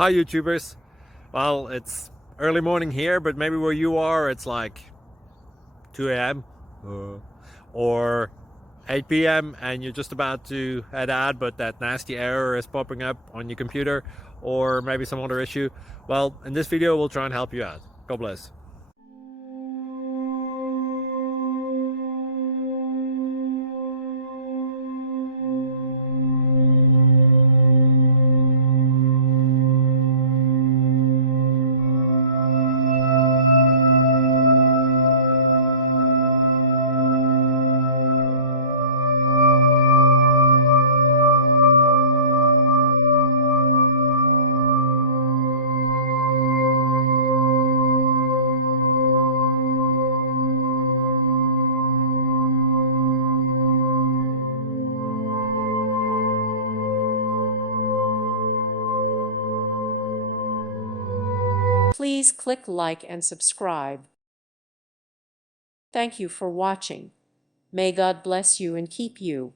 Hi YouTubers. Well, it's early morning here, but maybe where you are it's like 2 a.m. or 8 p.m. and you're just about to head out, but that nasty error is popping up on your computer, or maybe some other issue. Well, in this video we'll try and help you out. God bless. Please click like and subscribe. Thank you for watching. May God bless you and keep you.